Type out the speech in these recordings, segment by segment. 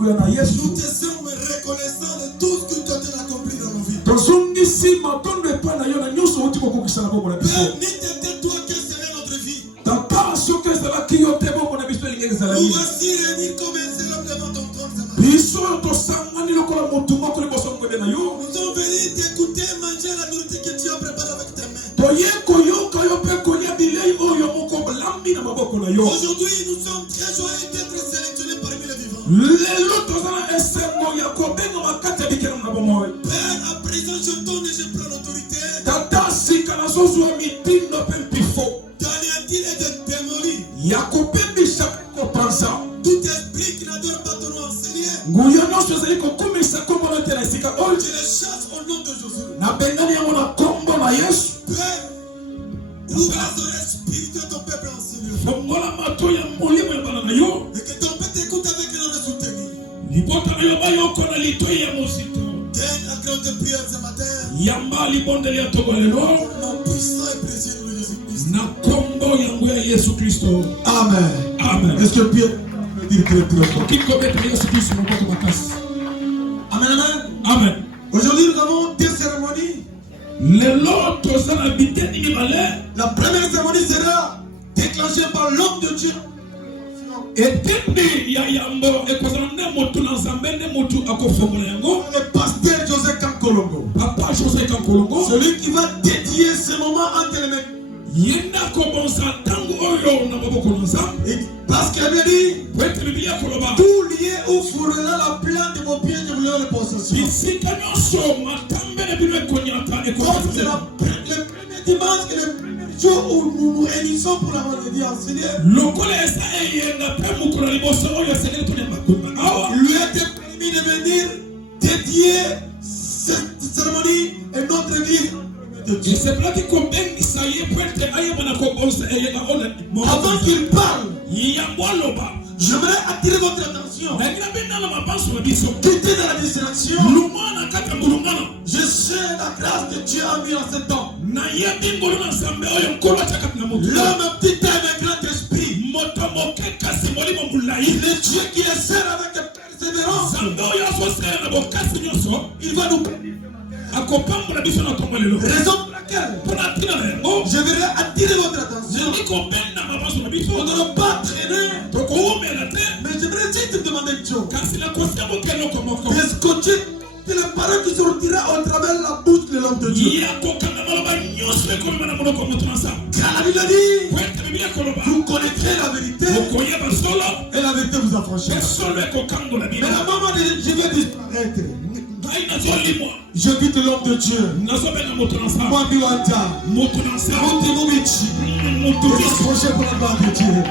Nous te sommes reconnaissants de tout ce que tu as accompli dans nos vies. Père, toi, quelle serait notre vie? Nous voici réunis comme un seul homme devant ton trône. Nous sommes venus t'écouter, manger la nourriture que tu as préparée avec tes mains. Aujourd'hui, nous sommes très joyeux d'être sélectionnés parmi les vivants. Père, à présent, je tourne et je prends l'autorité. D'anéantir et de démolir tout esprit qui n'adore pas ton nom, Seigneur. Je les chasse au nom de Jésus. Père, ouvre les oreilles spirituelles de ton peuple en Seigneur. Et que ton peuple t'écoute avec un homme de soutenir. Donne la grande prière ce matin. Nom puissant et précieux de Jésus-Christ. Amen. Amen. Est-ce que Pierre peut dire très très fort? Amen, amen. Amen. Aujourd'hui, nous avons deux cérémonies. La première cérémonie sera déclenchée par l'homme de Dieu. Le pasteur José Kankolongo. Celui qui va dédier ce moment entre les mains. Parce qu'il avait dit, tout lié ou fourrera la plante de vos pieds, je vous donne les possessions. Comme c'est le premier dimanche et le premier jour où nous nous réunissons pour la vendredi en Seigneur, lui a été permis de venir dédier cette cérémonie et notre église. Avant qu'il parle, j'aimerais attirer votre attention. Quittez dans la distraction. Je sais la grâce que Dieu a mis en ce temps. L'homme petit âme et grand esprit. Le Dieu qui est seul avec persévérance. Il va nous bénir. Raison pour laquelle je voudrais attirer votre attention. On ne va pas traîner, mais j'aimerais juste te demander une chose. Est-ce que tu es la parole qui sortira au travers de la bouche de l'homme de Dieu? Car la Bible dit, vous connaîtrez la vérité et la vérité vous affranchira. Mais la maman de je vais disparaître. Je vis de l'homme de Dieu. Moi, Biwanta. Moutimomichi. Projet pour la gloire de Dieu.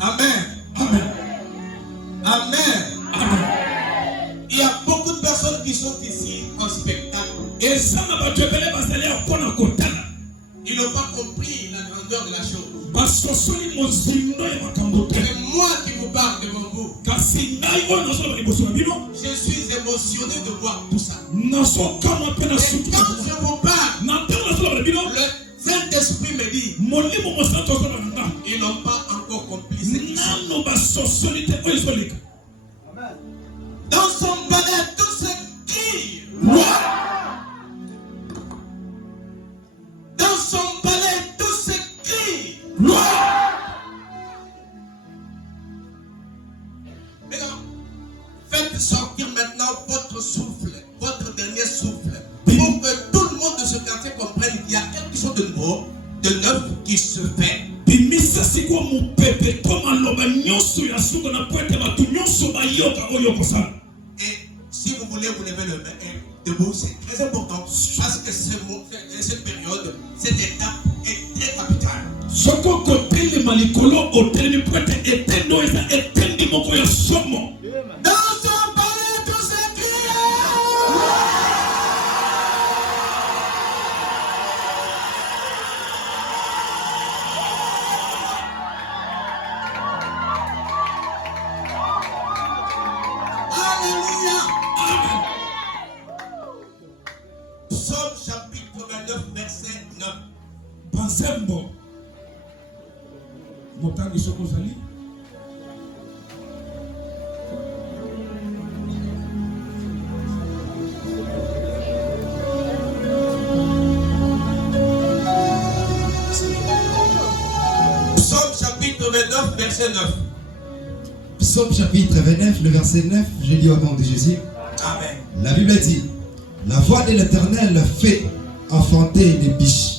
Amen. Amen. Amen. Amen. Il y a beaucoup de personnes qui sont ici en spectacle. Ils n'ont pas compris la grandeur de la chose. C'est moi qui vous parle devant vous. Je suis émotionné de voir tout ça. Et quand je vous parle, le Saint-Esprit me dit, ils n'ont pas encore compris ce qu'ils sont. Dans son palais, tout se crie. Dans son palais, tout se crie. Maintenant, faites sortir maintenant votre souffle, votre dernier souffle, pour que tout le monde de ce quartier comprenne qu'il y a quelque chose de nouveau, de neuf qui se fait. Et si vous voulez vous lever le main debout, c'est très important parce que cette période, cette étape est très capitale. Dans son palais, tout s'écrit. Alléluia. Psaume chapitre 29, verset 9. Psaume chapitre 29, verset 9. Psaume chapitre 29, le verset 9, je lis au nom de Jésus. Amen. La Bible dit, la voix de l'Éternel fait enfanter les biches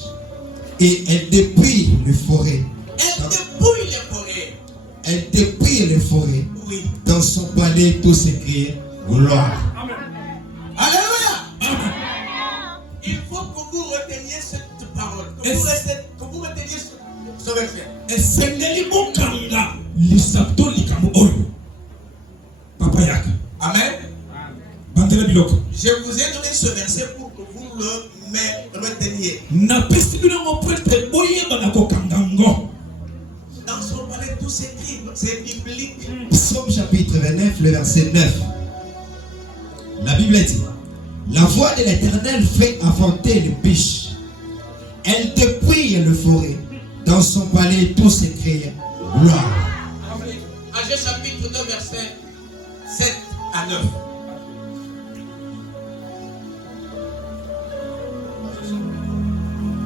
et elle dépouille les forêts. Elle dépouille les forêts. Elle dépouille les forêts. Oui. Dans son palais, tout s'écrit gloire. Amen. Alléluia. Amen. Il faut que vous reteniez cette parole. Que vous reteniez ce verset. Et c'est Nelimokanga, l'Isapto Likamu Oyo. Papa Yak. Amen. Je vous ai donné ce verset pour que vous le reteniez. Dans son palais, tout s'écrit, c'est biblique. Psaume chapitre 29, le verset 9. La Bible dit, la voix de l'Éternel fait enfanter les biches. Elle dépouille le forêt. Dans son palais, tout s'écrit gloire. Agé chapitre 2, verset 7 à 9.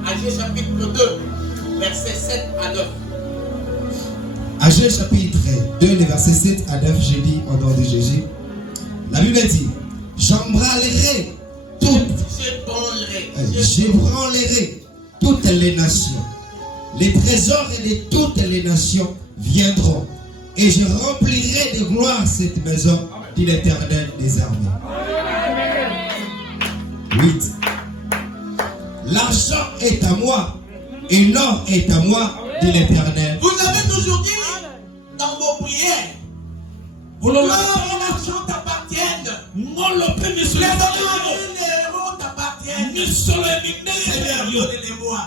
Agé chapitre 2, verset 7 à 9. Agé chapitre 2, le verset 7 à 9, je lis au nom de Jésus. La Bible dit, j'embralerai j'ébranlerai toutes les nations. Les trésors de toutes les nations viendront. Et je remplirai de gloire cette maison, dit l'Éternel des armées. 8. L'argent est à moi et l'or est à moi, dit l'Éternel. Vous avez toujours dit dans vos prières, l'or et l'argent t'appartiennent. Les héros t'appartiennent. Seigneur, donnez-les-moi.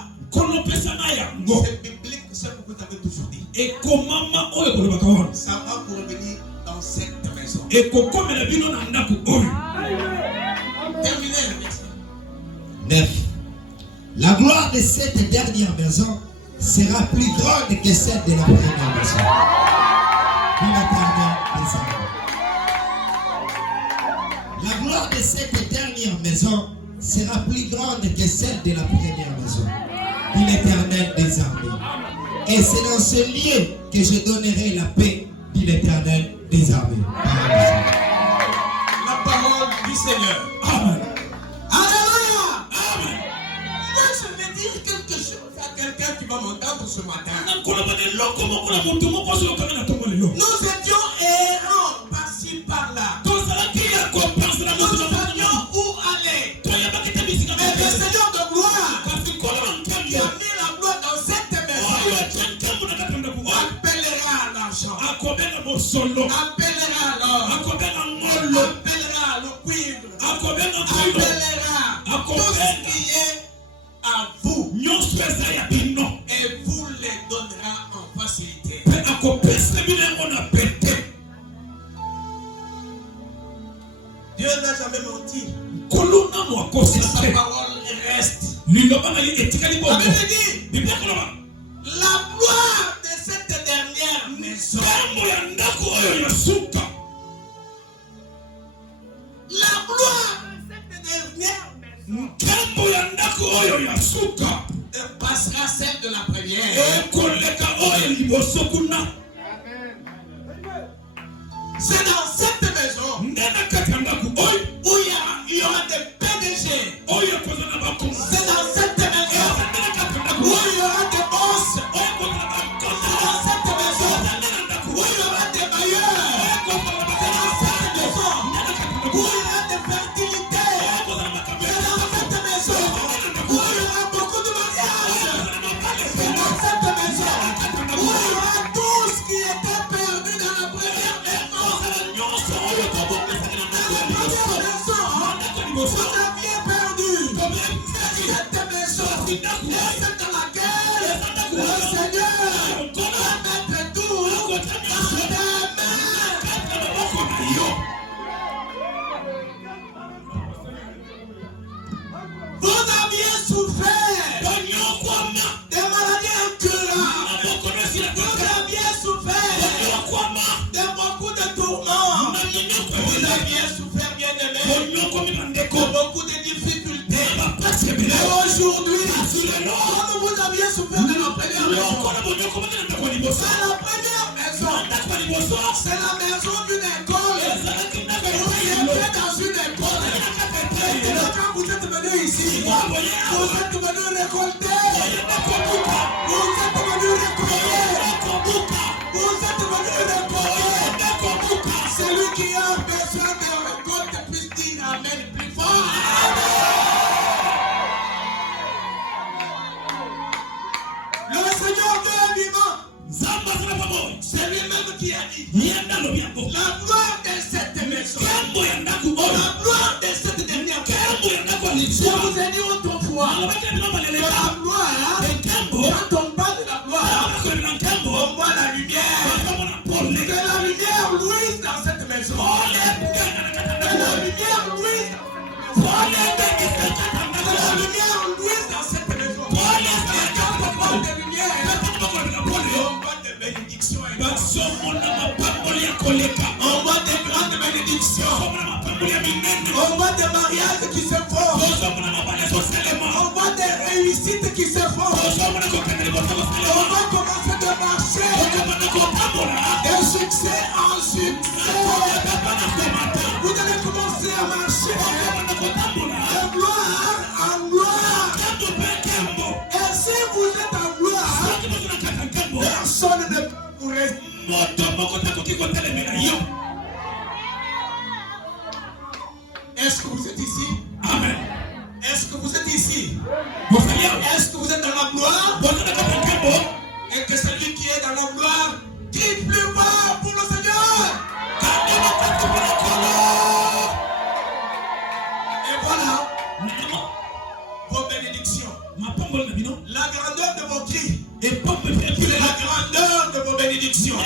C'est biblique, c'est ce que vous avez toujours dit. Ça va vous revenir dans cette maison. Terminez le verset. 9. La gloire de cette dernière maison sera plus grande que celle de la première maison. Dit l'Éternel des armées. La gloire de cette dernière maison sera plus grande que celle de la première maison. Dit l'Éternel des armées. Et c'est dans ce lieu que je donnerai la paix, dit l'Éternel des armées. La parole du Seigneur. Amen. Alléluia. Amen. Moi, je vais dire quelque chose à quelqu'un qui va m'entendre ce matin. Nous étions errants par-ci par-là. Nous savions où aller. Mais le Seigneur de gloire qui a mis la gloire dans cette maison appellera l'argent, appellera l'or, appellera le cuivre, appellera tout ce qui est à vous, et vous les donnera en facilité. Dieu n'a jamais menti. Sa parole reste. La Bible dit, la gloire de cette dernière maison, la gloire de cette dernière maison passera celle de la première. C'est dans cette maison où il y aura des PDG. C'est dans cette maison où il y aura des boss. C'est dans cette maison où il y aura des bailleurs. C'est dans cette maison où il y aura des fertilités. C'est dans cette maison où il y aura beaucoup de mariages. C'est dans cette maison où il y aura tout ce qui était perdu dans la première maison. Vous aviez perdu cette maison, et c'est dans laquelle le Seigneur va mettre tout à ses mains. Vous aviez souffert des maladies incurables. Vous aviez Vous aviez souffert, bien aimé, beaucoup de difficultés. Mais aujourd'hui, comme vous aviez souffert de la première maison, c'est la première maison. C'est la maison d'une école. Vous étiez dans une école. Et là, quand vous êtes venu ici, vous êtes venu récolter. Vous êtes venu récolter. Vous êtes venu récolter. Celui qui a besoin de récolte puisse dire Amen plus fort. Le Seigneur Dieu est vivant. C'est lui-même qui a dit la gloire de cette maison, la gloire de cette dernière maison. Je vous ai dit autrefois que la gloire, quand on parle de la gloire, on voit la lumière. Que la lumière louise dans cette maison. Que la lumière louise dans cette maison. Et quand on parle de lumière, on voit des bénédictions. On voit des grandes bénédictions. On voit des mariages qui se font. On voit des réussites qui se font. On va commencer de marcher de succès en succès. Vous allez commencer à marcher de gloire en gloire. Et si vous êtes en gloire, personne ne vous reste. Est-ce que vous êtes ici? Amen. Est-ce que vous êtes ici? Est-ce que vous êtes dans la gloire? Et que celui qui est dans la gloire crie plus fort pour le Seigneur. Et voilà vos bénédictions. La grandeur de vos cris. La grandeur de vos bénédictions.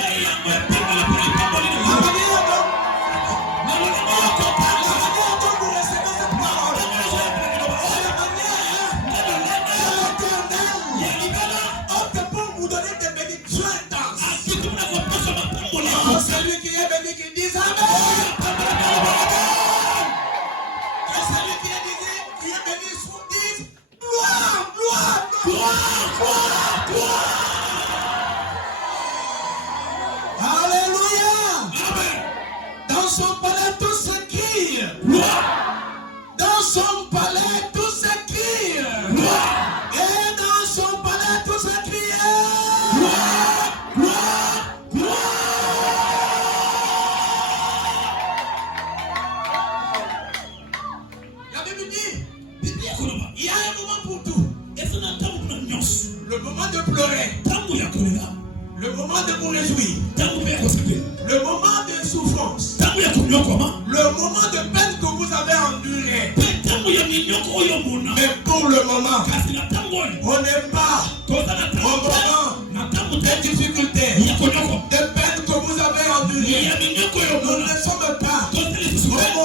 Celui qui est béni qui dit Amen. Et celui qui est béni dise gloire, gloire, gloire, gloire, gloire. Alléluia. Amen. Dans son palais tout se crie. Gloire. Dans son palais tout se crie. Gloire. Et dans son palais tout se crie. Gloire, gloire, gloire. Il y a un moment pour tout. Le moment de pleurer. Le moment de vous réjouir. Le moment de souffrance. Le moment de peine que vous avez enduré. Mais pour le moment, on n'est pas au moment de difficultés, de peine que vous avez enduré. Nous ne sommes pas au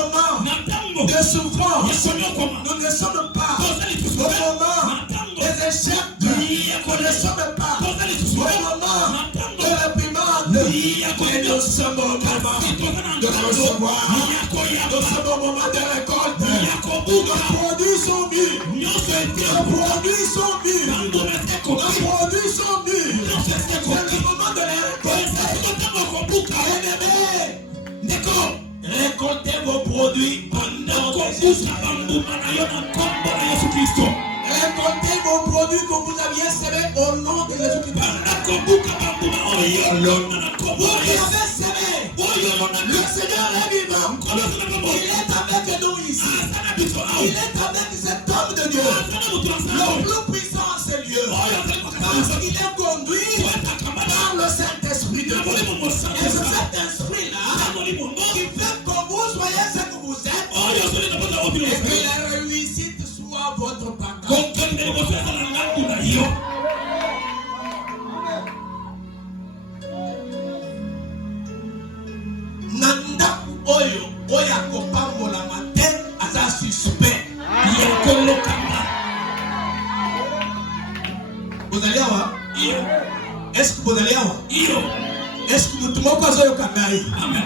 moment de souffrance. Nous ne sommes pas au moment des échecs. Nous ne sommes pas au moment de réprimande. Mais nous sommes au moment de recevoir. Nous sommes au moment de récolte. Nos produits sont mûrs. Nos produits sont mûrs. Nos produits sont mûrs. C'est le moment de les récolter. Récoltez vos produits pendant que récoltez vos produits que vous aviez semés au nom de Jésus-Christ. Vous qui avez semé, le Seigneur est vivant. Il est avec nous ici. Il est avec cet homme de Dieu. Le plus puissant en ces lieux. Parce qu'il est conduit par le Saint-Esprit de Dieu. Et ce Saint-Esprit-là qui fait que vous soyez ce que vous êtes. Et que la réussite soit votre bagage. Nanda oyo oya kopambola matin aza suspect. Vous allez voir? Est-ce que vous allez voir? Est-ce que vous tombe pas au Amen.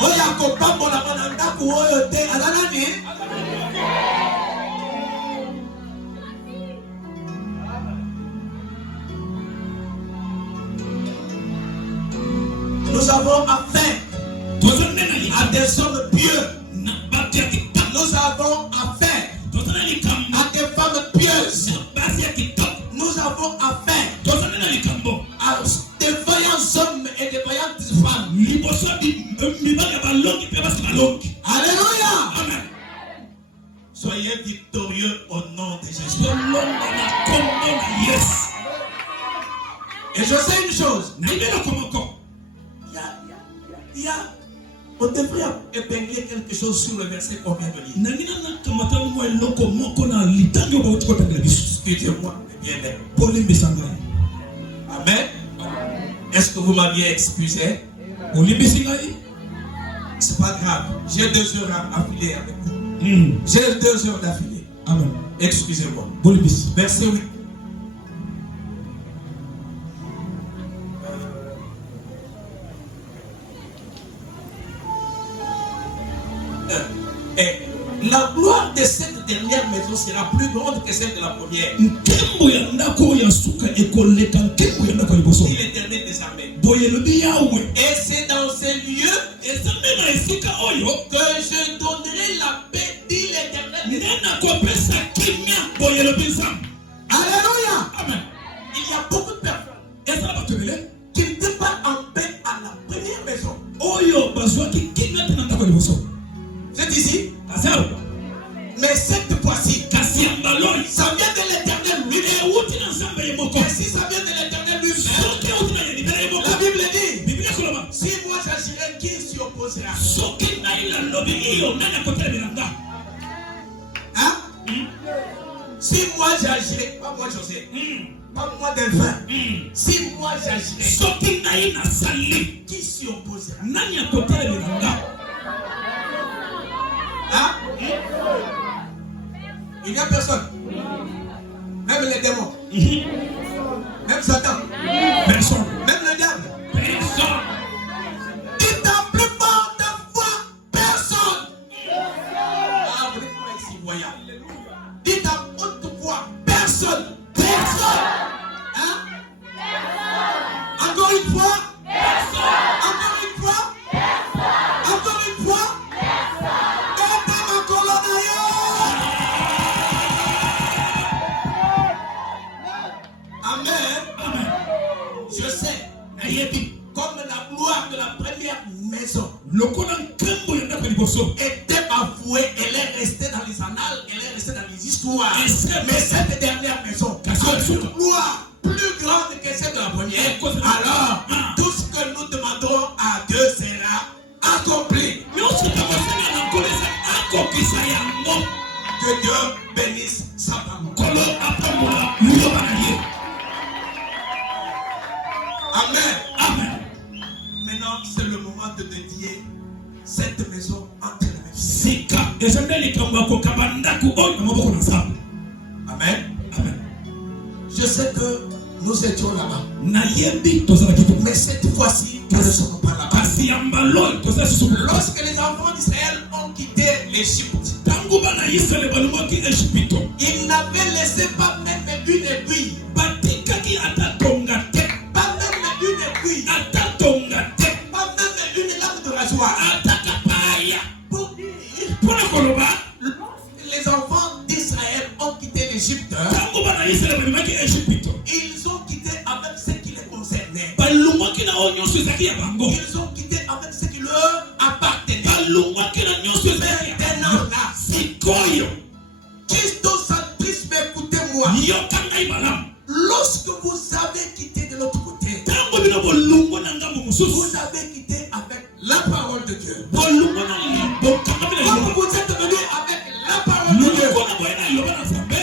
Oya Nous avons affaire à des hommes pieux. Nous avons affaire à des femmes pieuses. Nous avons affaire à des vaillants hommes et des vaillantes femmes. Alléluia. Amen. Soyez victorieux au nom de Jésus. Et je sais une chose. On devrait épingler quelque chose sur le verset qu'on vient de lire. Excusez-moi, bien. Amen. Est-ce que vous m'aviez excusé? C'est pas grave. J'ai 2 heures d'affilée avec vous. J'ai 2 heures d'affilée. Amen. Excusez-moi. Verset 8. Et la gloire de cette dernière maison sera plus grande que celle de la première. Il est éternel des armées. Et c'est dans ces lieux que je donnerai la paix, dit l'Éternel. Alléluia. Amen. Il y a beaucoup de personnes qui n'étaient pas en paix à la première maison. Vous êtes ici? Mais cette fois-ci, ça vient de l'Éternel lui-même. Et si ça vient de l'Éternel lui-même, la Bible dit, si moi j'agirai, qui s'y opposera? Hein? Si moi j'agirai, pas moi José, pas moi Delphin, si moi j'agirai, qui s'y opposera? Hein? Il n'y a personne. Même les démons. Même Satan. Personne. Même le diable. Personne. Dites en plus fort de voix, personne. Ah, vous n'êtes pas ici, voyant. Dites en haute voix, personne. Personne. Hein? Encore une fois. Encore une fois. Encore une fois. Je sais, comme la gloire de la première maison était avouée, elle est restée dans les annales, elle est restée dans les histoires. Mais cette dernière maison a une gloire plus grande que celle de la première. Alors, tout ce que nous demanderons à Dieu sera accompli. Que Dieu bénisse sa parole. Amen. Amen. Maintenant, c'est le moment de dédier cette maison entre les mains. Amen. Amen. Je sais que nous étions là-bas. Mais cette fois-ci, nous ne sommes pas là-bas. Lorsque les enfants d'Israël ont quitté l'Égypte, ils n'avaient laissé pas même une aiguille. Pas même une aiguille. Pas même une lame de rasoir. Pour dire, les enfants d'Israël ont quitté l'Égypte. Ils ont quitté avec ce qui les concernait. Ils ont quitté avec ce qui leur appartenait. Maintenant là, Christocentrisme, écoutez-moi. Lorsque vous avez quitté de l'autre côté, vous avez quitté avec la parole de Dieu. Comme vous êtes venu avec la parole de Dieu,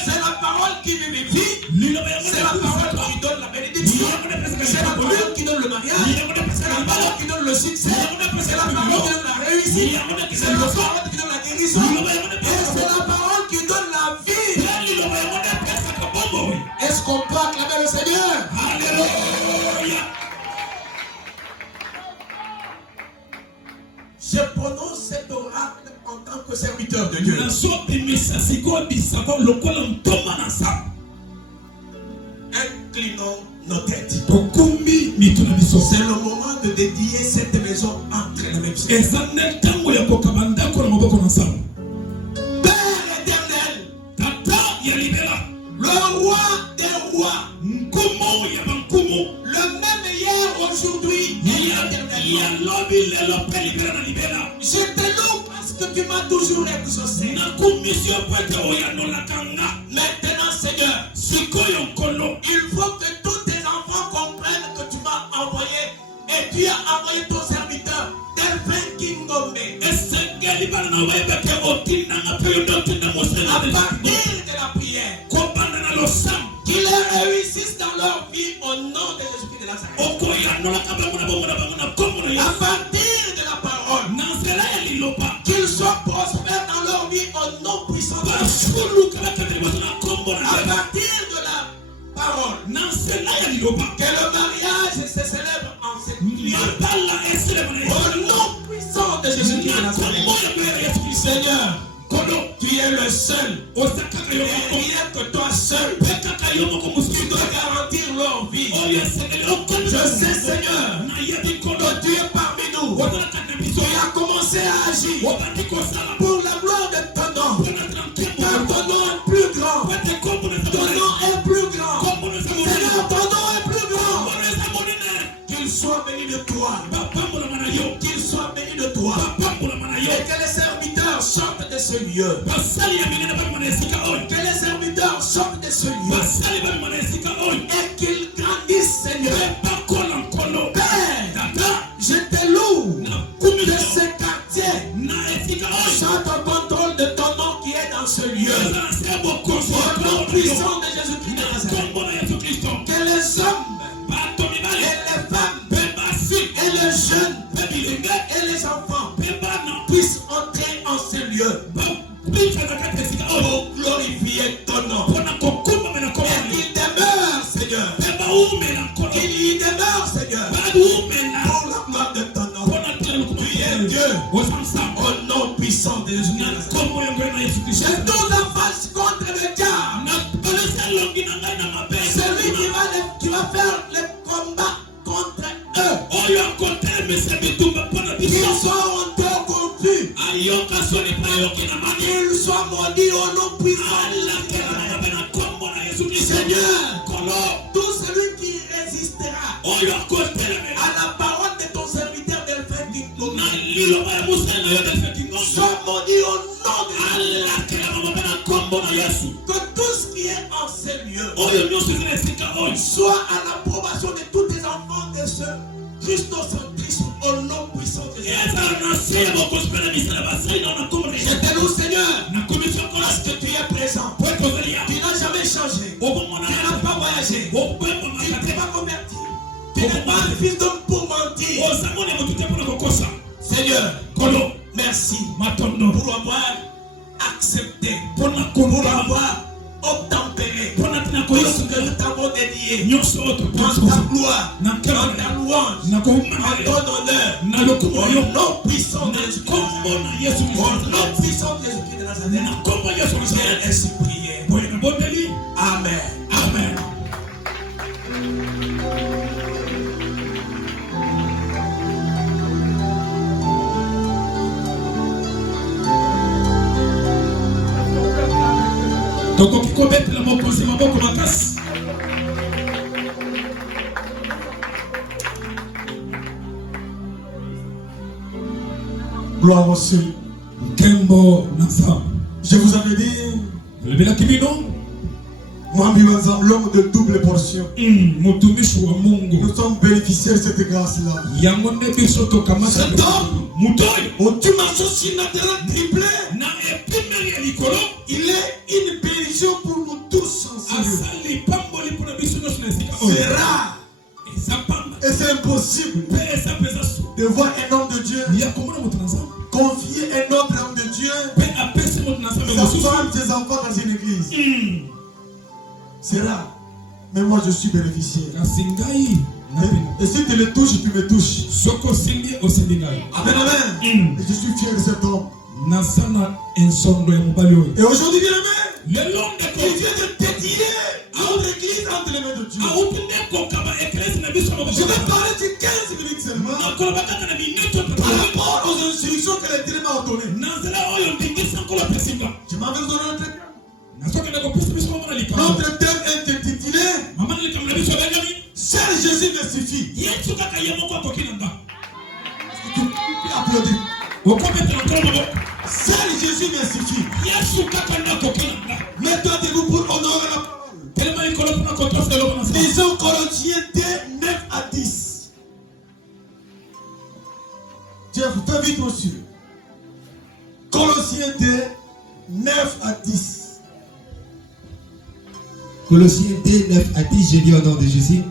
c'est la parole qui vivifie, c'est la parole qui donne la bénédiction, c'est la parole qui donne le mariage, c'est la parole qui donne le succès, c'est la parole qui donne la réussite, c'est la parole qui donne la guérison, et c'est la parole qui donne la vie. Est-ce qu'on peut acclamer le Seigneur? Alléluia. Je je prononce cet oracle en tant que serviteur de Dieu. Inclinons nos têtes. C'est le moment de dédier cette maison entre les mêmes. Père éternel, le roi des rois, le même hier, aujourd'hui, je te loue parce que tu m'as toujours exaucé. Maintenant, Seigneur, il faut que tous tes enfants comprennent que tu m'as envoyé et tu as envoyé ton serviteur, Delphin Kingombe. À partir de la prière, qu'ils réussissent dans leur vie au nom de Jésus-Christ de Nazareth. À partir de la parole, qu'ils soient prospères dans leur vie au nom puissant de Jésus. À partir de la parole, que le mariage se célèbre en cette nuit. Au nom puissant de Jésus-Christ de Nazareth. Seigneur, tu es le seul. Et rien que toi seul, tu dois garantir leur vie. Je sais, Seigneur, que tu es parmi nous. Tu as commencé à agir pour la gloire de ton nom. Car ton nom est plus grand. Ton nom est plus grand. Seigneur, ton nom est plus grand. Qu'il soit béni de toi. Qu'il soit béni de toi. Et que les serviteurs sortent de ce lieu. Que les serviteurs sortent de ce lieu. Et qu'ils grandissent, Seigneur. Père, je te loue de ce quartier. Sans ton contrôle de ton nom qui est dans ce lieu. Au nom puissant de Jésus-Christ de Nazareth. Que les hommes et les femmes et les jeunes et les enfants puissent entrer en ce lieu pour glorifier ton nom. Et qu'il demeure, Seigneur. Qu'il y demeure, Seigneur. Pour la gloire de ton nom. Tu es Dieu. Au nom puissant de Jésus. Je tourne la face contre le diable. Celui qui va faire le combat contre eux. Qu'ils soient honteux contre eux. Qu'ils soient maudits au nom puissant. Seigneur, tout celui qui résistera à la parole de ton serviteur Delphin Kingombe soit maudit au nom de Jésus. Que tout ce qui est en ce lieu soit à l'approbation de tous tes enfants de ce christocentrisme au nom puissant de Jésus. Je te loue, Seigneur, parce que tu es présent. Tu n'as jamais changé. Tu n'as pas voyagé. Tu ne t'es pas converti. Tu n'es pas un fils d'homme pour mentir. Seigneur, merci pour avoir accepté, pour avoir obtempéré tout ce que nous t'avons dédié en ta gloire, en ta louange, en ton honneur, au nom puissant de Jésus-Christ. Au nom puissant de Jésus-Christ de Nazareth. J'ai ainsi prié. Amen. Amen. tokoki kobetela mokonzi maboko makasi. Gloire au Seigneur. Nkembo Nafa. Je vous avais dit, l'homme de double portion. Nous sommes bénéficiaires de cette grâce-là. Cet homme, tu m'associes naturellement triplé. Il est une bénédiction pour nous tous ensemble. C'est rare. Et c'est impossible de voir un homme de Dieu confier un autre homme de Dieu, sa femme, ses enfants dans une église. C'est rare. Mais moi je suis bénéficiaire. Et si tu le touches, tu me touches. Amen, amen. Et je suis fier de cet homme. Et aujourd'hui, bien aimé, il vient de dédier notre église entre les mains de Dieu. Je vais parler de 15 minutes seulement par rapport aux instructions que l'Éternel m'a données. Je m'en vais donner notre thème est intitulé Seul Jésus me suffit. Tu peux applaudir. Seul Jésus me suffit. Mets-toi debout pour honorer la parole. Lisons Corinthiens 2, 9 à 10. Tiens, fais vite monsieur. Colossiens 2, 9 à 10. Colossiens 2, 9 à 10, je lis au nom de Jésus.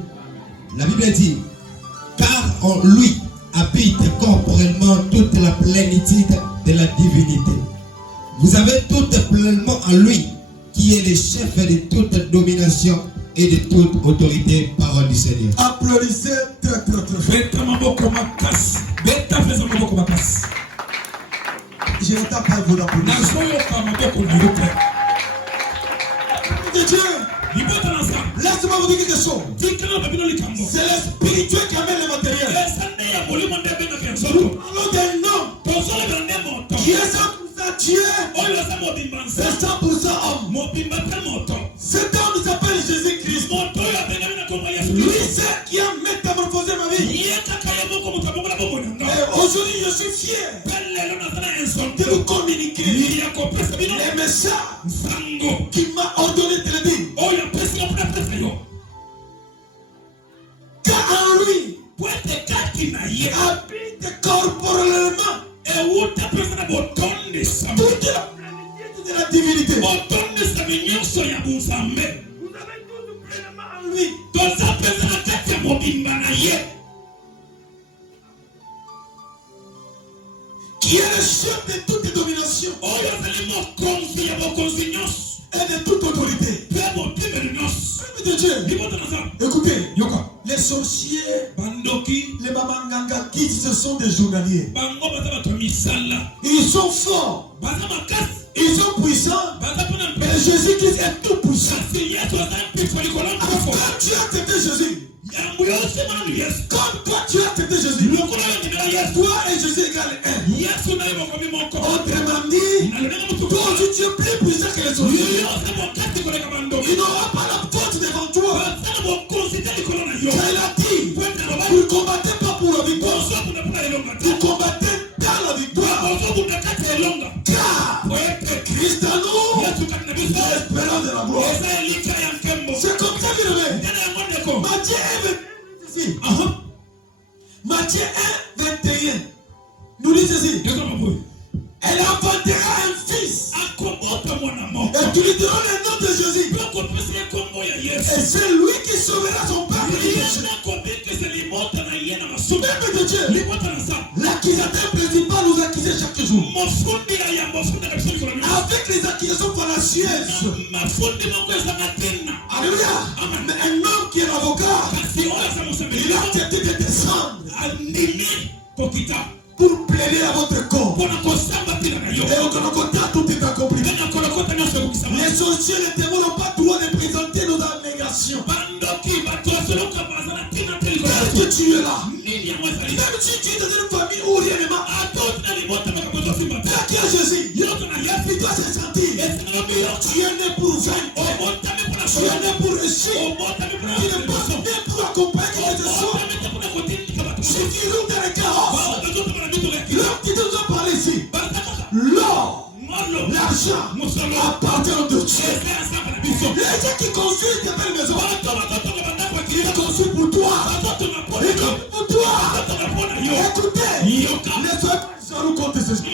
La Bible dit, car en lui habite corporellement toute la plénitude de la divinité. Vous avez tout pleinement en lui, qui est le chef de toute domination et de toute autorité, parole du Seigneur. Applaudissez très très très fort. Je ne tape pas vous applaudissements. De Dieu. Laissez-moi vous dire quelque chose. C'est le spirituel qui amène le matériel. Nous parlons d'un homme qui est 100% Dieu et 100% homme. Cet homme s'appelle Jésus-Christ. Lui c'est qui a métamorphosé ma vie. Et aujourd'hui je suis fier de vous communiquer les messages qui m'a ordonné de le dire. Car en lui habite corporellement toute la plénitude de la divinité. Vous avez tout pleinement en lui. Qui est le chef de toute domination et de toute autorité. De Dieu. Écoutez, les sorciers, les mamanganga, qui ce sont des journaliers. Ils sont forts, ils sont puissants, mais Jésus-Christ est tout puissant. Quand tu as accepté Jésus, comme toi tu as accepté Jésus, toi et Jésus égale 1. Autrement dit, toi aussi tu es plus puissant que les sorciers. Il n'aura pas la faute devant toi. Il a dit, vous ne combattez pas pour la victoire, vous combattez dans la victoire. Car Christ en nous, l'espérance de la gloire. C'est comme ça qu'il est. Matthieu 1, 21. Nous dit ceci. Elle enfantera un fils. Et tu lui donneras le nom de Jésus. Et c'est lui qui sauvera son peuple. Même de Dieu. L'accusateur principal nous accusait chaque jour. Avec les accusations fallacieuses. Alléluia. Mais un homme qui est l'avocat, il a accepté de descendre pour plaider à votre corps. Et au Golgotha, tout est accompli. Les sorciers, les témoins n'ont pas le droit de présenter nos abnégations. Parce que tu es là. Même si tu es dans une famille où rien n'est mal, qui a Jésus, il doit se sentir. Tu es né pour vaincre. Tu es né pour réussir. Tu n'es pas né pour accompagner que ce soit. Si tu loues dans les carrosses, l'homme qui nous a parlé ici, l'or, l'argent appartient de Dieu. Les gens qui construisent des belles maisons, ils les construisent pour toi. Ils construisent pour toi. Écoutez, les autres seront contre ceci. Les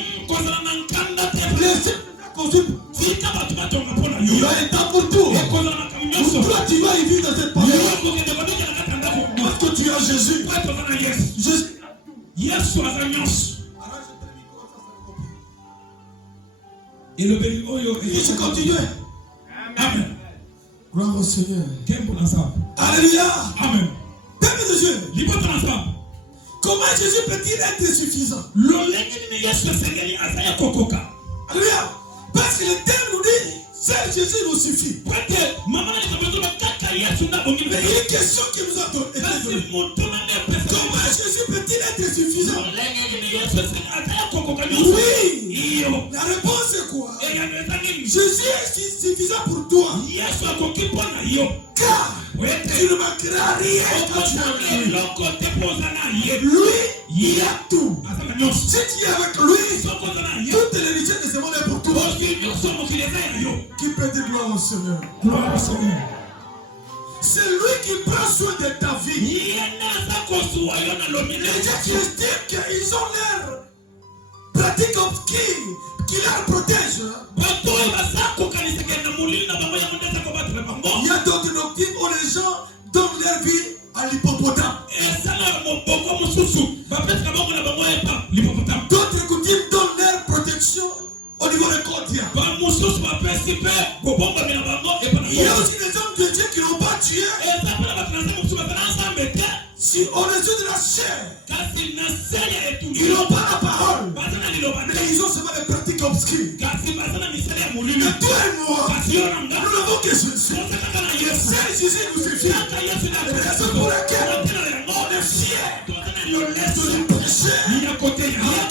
gens construisent pour toi. Il y a un temps pour tout. Toi, tu vas y vivre dans cette parole. Parce que tu as Jésus. Jésus. Et le pays et je continue. Amen. Gloire au Seigneur. Alléluia. Alléluia. Amen. Peuple de Dieu. Comment Jésus peut-il être suffisant? Alléluia. Parce que le terme nous dit, seul Jésus nous suffit. Mais il y a une question qui nous a été donnée. Comment Jésus peut-il être suffisant? Oui. La réponse est quoi? Jésus est suffisant pour toi. Car tu ne manqueras rien quand tu as lui, il y a tout. Si tu es avec lui, toutes les richesses de ce monde est pour toi. Qui peut dire gloire au Seigneur? Gloire au Seigneur. C'est lui qui prend soin de ta vie. Les gens qui estiment qu'ils ont l'air pratique obscure, qui leur protège. Il y a d'autres doctrines où les gens donnent leur vie à l'hippopotame. D'autres coutumes donnent leur protection au niveau des côtiers. Il y a aussi des hommes de Dieu qui n'ont pas tué. Si au-dessus de la chair, ils n'ont pas la parole, mais ils ont seulement des pratiques obscures. Et toi et moi, nous n'avons que Jésus. Seul Jésus nous suffit. La raison pour laquelle on est fier, on laisse le péché, avec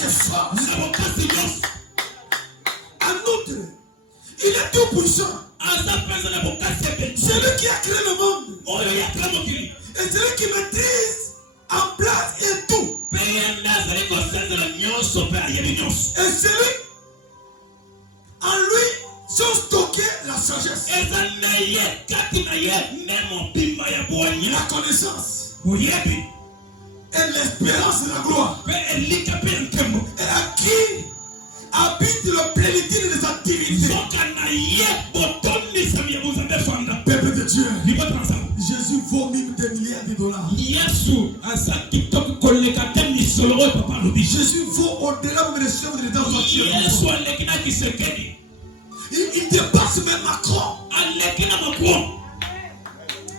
force. En outre, il est tout puissant. C'est lui qui a créé le monde. Et c'est lui qui maîtrise en place et tout. Et c'est lui, en lui, sont stockés la sagesse, la connaissance et l'espérance de la gloire. Et à qui habite la plénitude des activités. Peuple de Dieu, Jésus vaut même des milliards de dollars. Jésus vaut au-delà même des chefs de l'État. Il dépasse même Macron.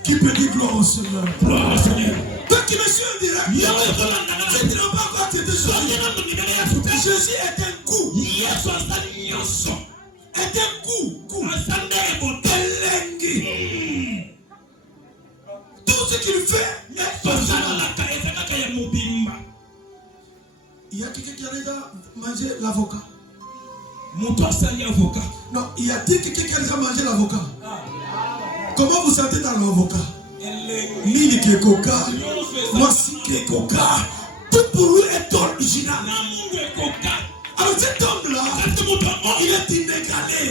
Qui peut dire gloire au Seigneur? Gloire au Seigneur. Toi qui me suis en direct, si tu n'as pas encore accepté Jésus, Jésus est un coup. Est un coup. Tout ce qu'il fait est personnel. Il y a quelqu'un qui a déjà mangé l'avocat. Non, il y a quelqu'un qui a déjà mangé l'avocat. Comment vous sentez dans l'avocat? Mini qui est coca, Massi qui est coca. Tout pour lui est original. Alors cet homme-là, il est inégalé.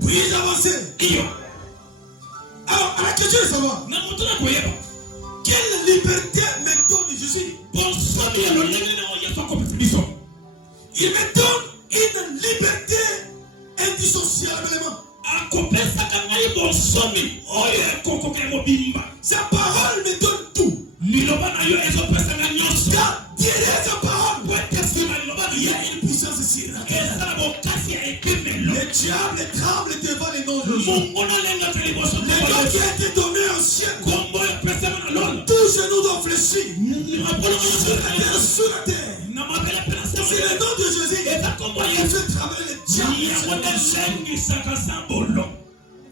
Puis-je avancer? Alors, à la question de savoir, quelle liberté me donne Jésus? Il me donne une liberté indissociablement. Sa parole me donne tout. Car derrière sa parole, il y a une puissance sur la terre. Le diable tremble devant les noms de Jésus. Le nom qui a été donné au ciel. Tous genoux doivent fléchir. Sur la terre. C'est le nom de Jésus. Il fait travailler le diable.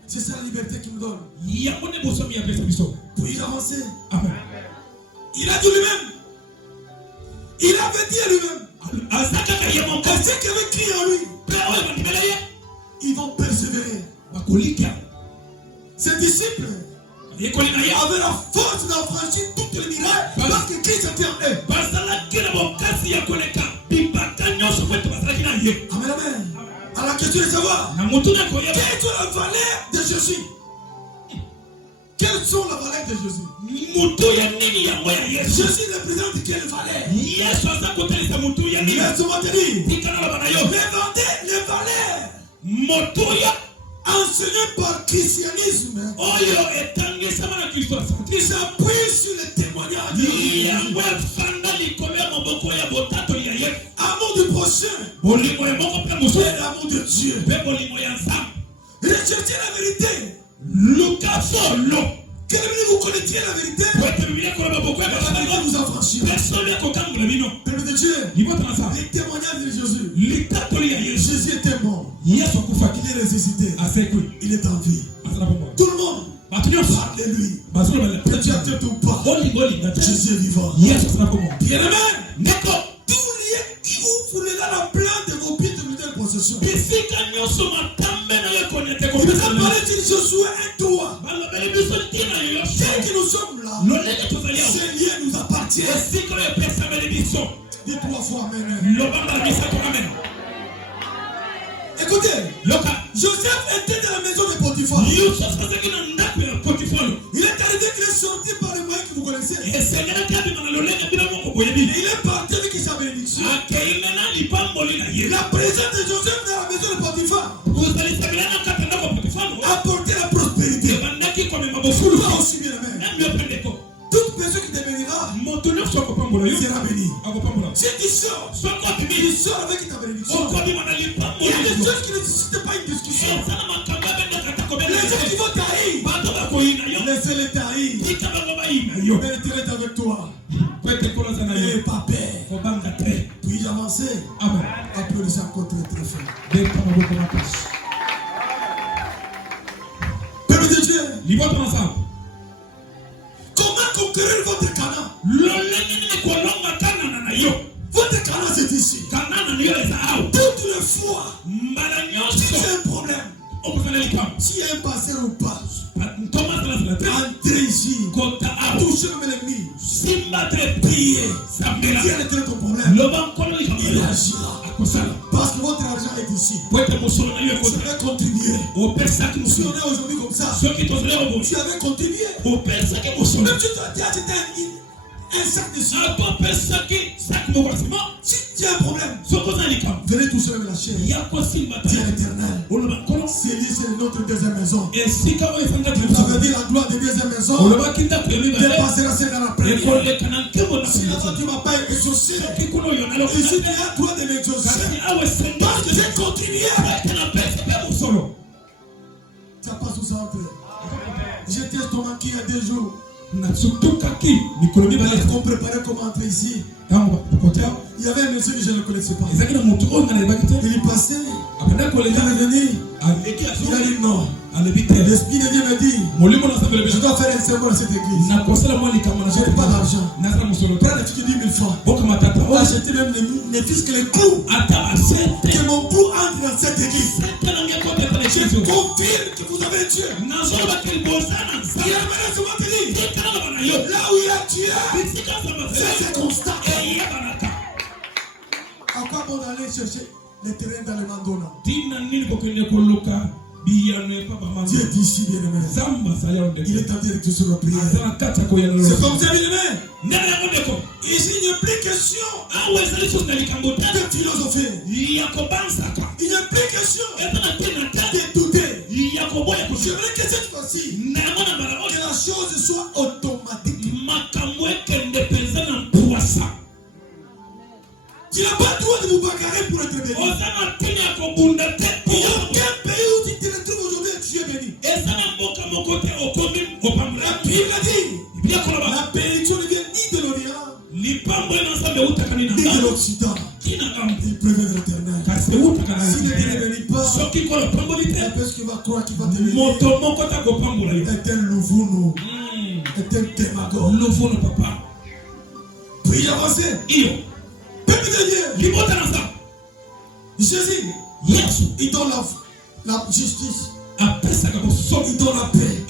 C'est ça la liberté qu'il me donne. Puis avancer. Il a dit lui-même. Il avait dit à lui-même. Que ceux qui avaient crié en lui, ils vont persévérer. Ses disciples avaient la force d'affranchir toutes les miracles parce que Christ était en eux. Amen, amen. À la question de savoir, quelle est la valeur de Jésus? Quelles sont les valeurs de Jésus? Jésus représente quelle valeur? Laisse-moi te dire. Les valeurs enseignées par le christianisme qui s'appuient sur le témoignage de amour du prochain et l'amour de Dieu. Recherchez la vérité. Que vous connaîtriez la vérité. La vérité vous affranchira. Peuple de Dieu. Les témoignages de Jésus. Jésus était mort. Il est ressuscité. Il est en vie. Tout le monde. Parle de lui. Que tu acceptes ou pas. Jésus est vivant. Bien-aimé. Tout lié qui ouvre la plante de vos pieds de nouvelles possessions. Il nous a parlé de Josué et toi. Dès que nous sommes là, ce lien nous appartient. Dis 3 fois Amen. Écoutez, Joseph était dans la maison de Potiphar. Il est arrivé qu'il est sorti par le moyen que vous connaissez. Et il est parti avec sa bénédiction. La présence de Joseph dans la maison de Potiphar a apporté la prospérité. Toi aussi, bien aimé. Toute personne qui te bénira sera bénie. Si tu sors, tu sors avec ta bénédiction. Il y a des choses qui ne nécessitent pas une discussion. Les gens qui vont tailler, laissez-les tailler. Mais l'Éternel est avec toi. Et pas peur. Puis avancer. Applaudissez encore très fort. Peuple de Dieu. Comment conquérir votre Canaan? Votre Canaan c'est ici. Toutes les fois, si c'est un problème, s'il y a un pasteur ou pas, entrez ici, touchez même l'ennemi, priez, quel était ton problème? Il agira. Parce que votre argent est ici. Vous avez contribué. Si on est aujourd'hui comme ça, tu avais contribué. Même tu t'as dit un sac de sucre. Si tu as un problème, venez tous sur la chair. Dis à l'Éternel, c'est notre deuxième maison. Vous avez dit la gloire de deuxième maison dépassera celle dans la première. Si là-bas tu ne m'as pas exaucé, ici tu as droit de m'exaucer. Parce que j'ai contribué. Tu n'as pas sous entré. J'étais estomaqué il y a 2 jours. On préparait comment entrer ici. Il y avait un monsieur que je ne connaissais pas. Il est passé. Il est venu. Il a dit non. L'Esprit de Dieu me dit, je dois faire un serment à cette église. Je n'ai pas d'argent. Prends les trucs de 10 000 francs. On a acheté même les fils que les clous. Que mon clou entre dans cette église. Je confirme que vous avez Dieu. Il a mené ce matin. Là où il a tué, c'est constat. À quoi bon aller chercher les terrains dans le Mandona? Dieu est ici, bien aimé. Il est en direct sur la prière. C'est comme ça, bien aimé. Ici, il n'y a plus question de philosophie. Il n'y a plus question de douter. J'aimerais que cette fois-ci, que la chose soit automatique. Tu n'as pas le droit de vous bagarrer pour être béni. Il n'y a aucun pays où tu te retrouves aujourd'hui et tu es béni. La Bible dit, la bénédiction ne vient ni de l'Orient, ni de l'Occident. Il prévient de l'Éternel. S'il ne te bénit pas, parce qu'il va croire qu'il va te bénir. Est un louvoune, est un démagogue. Puis avancer. Peuple de Dieu. Jésus, il donne la justice. Il donne la paix.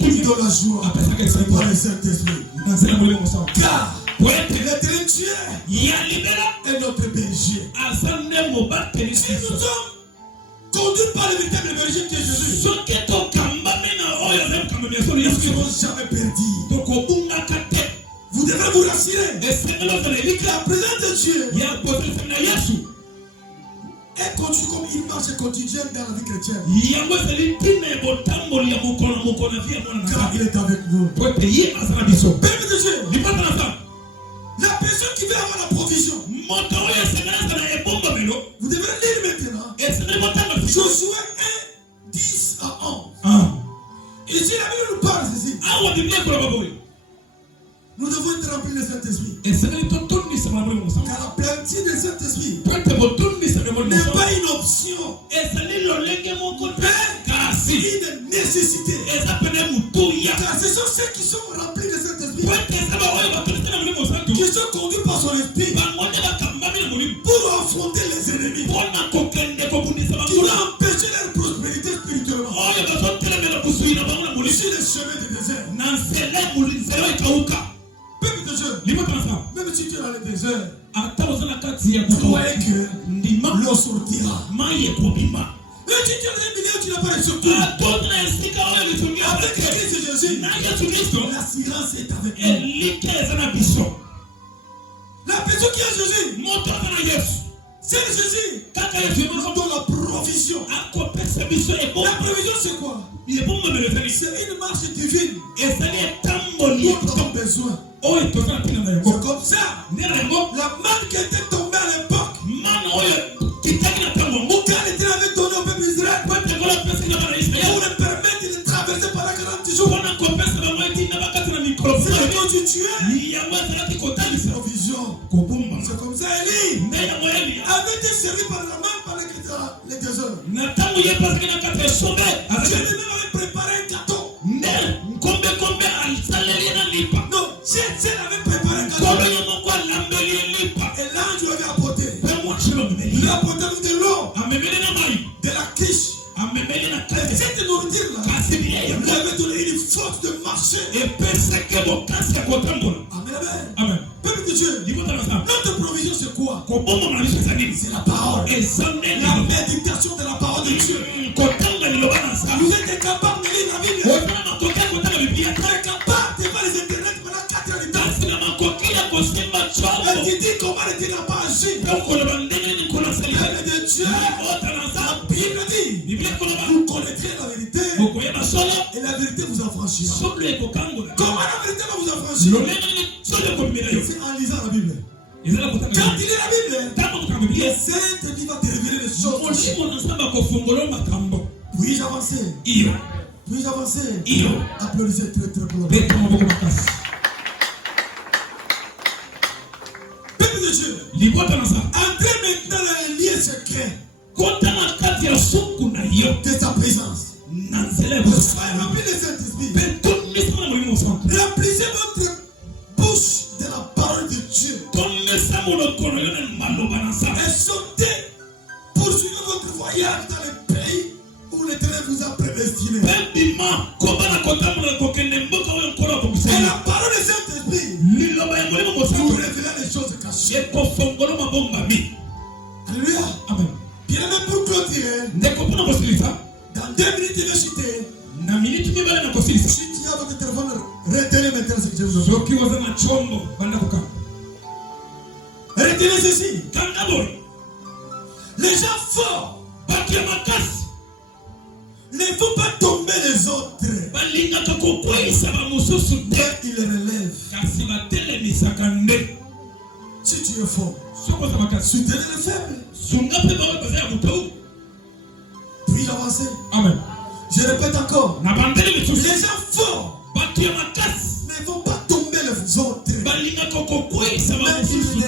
Il donne la joie. Par le Saint-Esprit. Car l'Éternel Dieu est notre berger. Si nous sommes conduits par le véritable berger qui est Jésus, nous ne serons jamais perdus. Vous devrez vous rassurer. La présence de Dieu est conçue comme une marche quotidienne dans la vie chrétienne. Car il est avec nous. Peuple de Dieu, la personne qui veut avoir la provision, vous devrez lire maintenant Josué 1, 10 à 11. Ici, la Bible nous parle ceci. Nous devons être remplis de Saint-Esprit. Et c'est Car la plénitude de Saint-Esprit n'est pas une option, mais une nécessité. Car ce sont ceux qui sont remplis de Saint-Esprit qui sont conduits par son esprit pour affronter les ennemis, qui vont empêcher leur prospérité spirituellement. Sur les chemins du désert. Peuple de Dieu, même si tu es dans le désert, tu croyais que l'eau sortira. Mais si tu es dans un milieu, tu n'as pas de secours. Avec Christ Jésus, l'assurance est avec nous. La personne qui a Jésus, c'est Jésus. Nous donne la provision. La provision, c'est quoi? C'est une marche divine pour ton besoin. C'est comme ça. La manne qui était tombée à l'époque, où quand elle était avec donné au peuple d'Israël pour le permettre de traverser pendant 40 jours. C'est le nom du Dieu. Provision. C'est comme ça, Élie avait été servi par la main par les désert. Dieu lui-même avait préparé un gâteau. Non, Dieu avait préparé un gâteau. Et l'ange lui avait apporté. Il lui a apporté de l'eau, de la quiche. Et cette nourriture-là, il lui avait donné une force de marcher. Amen. Peuple de Dieu, notre provision c'est quoi? C'est la parole. La méditation de la parole de Dieu. Vous êtes incapable de lire la Bible. Vous êtes incapable de voir les internets pendant 4 heures du temps. Et tu dis comment tu n'as pas agi. Peuple de Dieu, la Bible dit, vous connaîtrez la vérité et la vérité vous affranchira. Comment la vérité va vous affranchir? C'est en lisant la Bible. Quand il lit la Bible, le Saint-Esprit va te révéler les choses. Puis-je avancer? Puis-je avancer? Applaudissez très très fort. Peuple de Dieu, entrez maintenant dans les lieux secrets de sa présence. Soyez remplis de Saint-Esprit. Remplissez votre bouche de la parole de Dieu. Et sortez, poursuivez votre voyage dans le pays où l'Éternel vous a prédestiné. Et la parole de Saint-Esprit vous révélera les choses cachées. Alléluia. Amen. Bien aimé, pour clôturer, dans 2 minutes, je vais chuter. Si tu as votre téléphone, retenez maintenant ce que je vous dis. Retenez ceci. Les gens forts ne font pas tomber les autres, mais ils les relèvent. Si tu es fort, soutenez les faibles. Puis avancer. Amen. Je répète encore. Les gens forts ne vont pas tomber les autres, mais ils les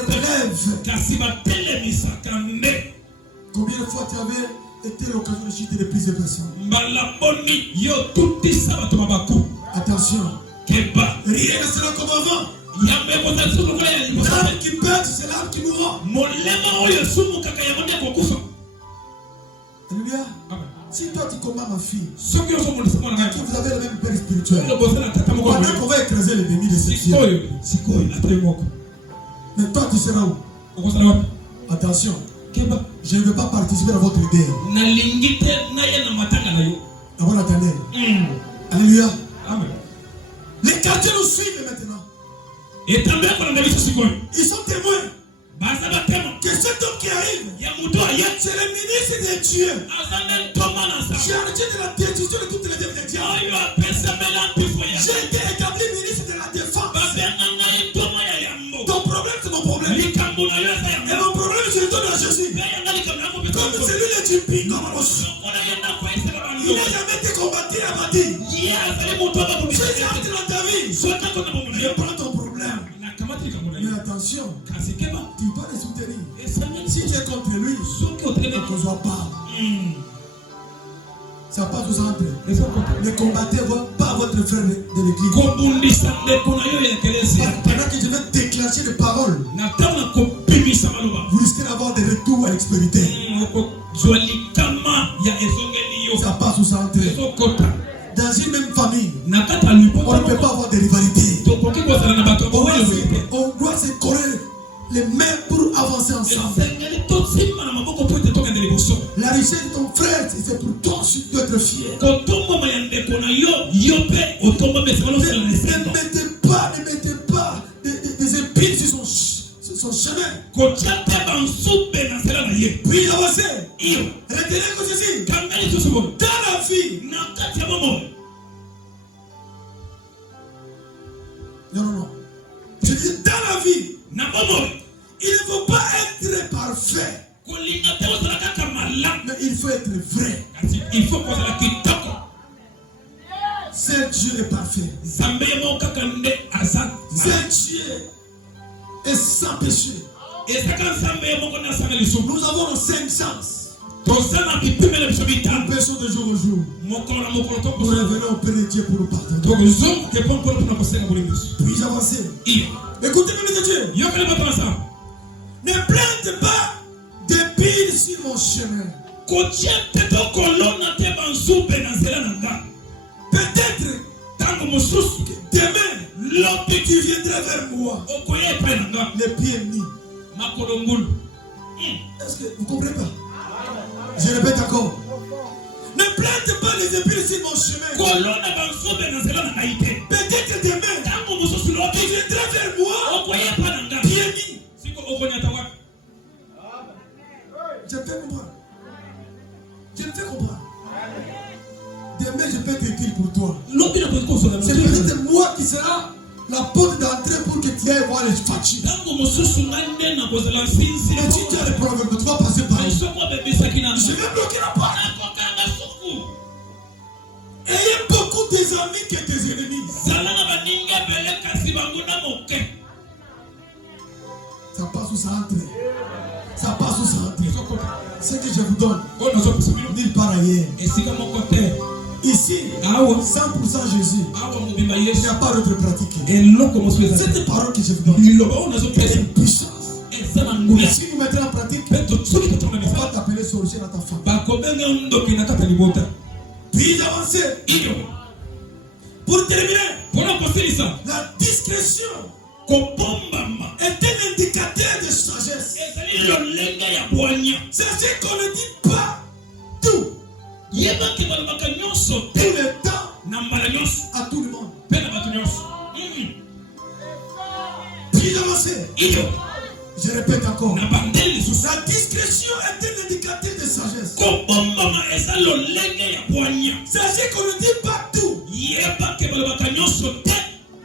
relèvent. Combien de fois tu avais été l'occasion de chuter de plusieurs personnes? Attention. Rien ne sera comme avant. L'âme qui perd, c'est l'âme qui mourra. Alléluia. Si toi tu combats ma fille, que vous avez le même père spirituel, pendant qu'on va écraser l'ennemi de cette fille, mais toi tu seras où? Attention, je ne veux pas participer à votre idée. D'abord attendez. Alléluia. Amen. Les quartiers nous suivent maintenant. Ils sont témoins que cet homme qui arrive, c'est le ministre de Dieu, chargé de la décision de toutes les œuvres de Dieu. J'ai été établi ministre de la défense. Ton problème c'est mon problème. Et mon problème c'est le don de Jésus. Comme celui de Tipi, comme un roche. Il n'a jamais été combattu à bâtir. Jésus a été de lui, on ne voit pas. Ça n'a pas tous entré. Ne combattez pas votre frère de l'église. Pendant que je vais déclencher des paroles, vous risquez d'avoir des retours à l'expérience. Ça passe tous entré. Dans une même famille, on ne peut pas avoir de rivalité. On doit se coller les mains pour avancer ensemble. La richesse de ton frère, c'est pour toi, tu dois être fier. Ne mettez pas des épines sur son chemin. Puis avancez. Retenez que ceci. Dans la vie. Non. Je dis dans la vie. Il ne faut pas être parfait. Mais il faut être vrai. C'est Dieu est parfait. C'est Dieu est sans péché. Nous avons nos 5 sens. Nous péchons de jour au jour. Nous revenons au Père de Dieu pour nous pardonner. Puis-je avancer? Écoutez-moi de Dieu. Ne plante pas d'épines sur mon chemin. Peut-être que demain, tu viendras vers moi. Les pieds nus. Est-ce que vous ne comprenez pas? Je répète encore. Ne plante pas les épines sur mon chemin. Peut-être que demain, tu viendras vers moi. Pieds nus. Je peux comprendre. Je ne fais comprendre. Demain, je peux t'écrire pour toi. C'est peut-être moi qui sera la porte d'entrée pour que tu ailles voir les factures. Mais si tu as des problèmes, tu vas passer par là. Je vais bloquer la porte. Ayez beaucoup des amis que des ennemis. Ça passe ou ça entre. Ça passe ou ça entre. Ce que je vous donne, nulle part ailleurs. Ici, 100% Jésus. Il n'y a pas d'autre pratique. Cette parole que je vous donne, elle est une puissance. Si vous mettez en pratique, on va t'appeler sorcier dans ta femme. Puis avancer. Pour terminer, la discrétion est un indicateur de sagesse. C'est-à-dire qu'on ne dit pas tout. Tout le temps à tout le monde. Puis avancer. Je répète encore. La discrétion est un indicateur de sagesse. C'est-à-dire qu'on ne dit pas tout.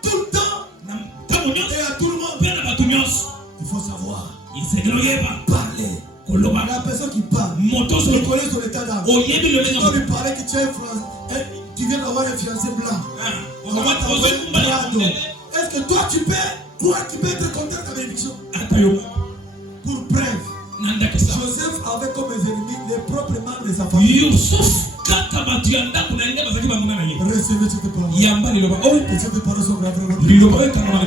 Tout le temps et à tout le monde. Il faut savoir parler. La personne qui parle, il connaît son état d'âme. Il doit lui parler que tu es français, tu viens d'avoir un fiancé blanc. Est-ce que toi tu peux croire que tu peux être contre ta bénédiction? Pour preuve, Joseph avait comme mes ennemis les propres membres de sa famille. Recevez cette parole. Et cette parole sont gravées. Au nom de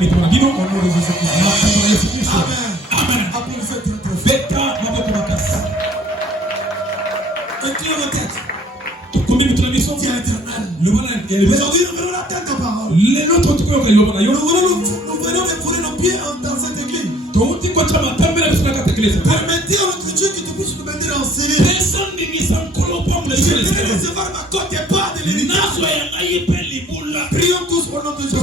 Jésus-Christ. Amen. Applaudissez très très fort. Inclinez vos têtes. Tiens éternel. Aujourd'hui, nous venons d'atteindre ta parole. Nous venons de fourrer nos pieds dans cette église. Permettez à notre Dieu que tu puisses nous bénir en série. Je vais recevoir ma côte et pas de l'ennemi. Prions tous au nom de Jésus.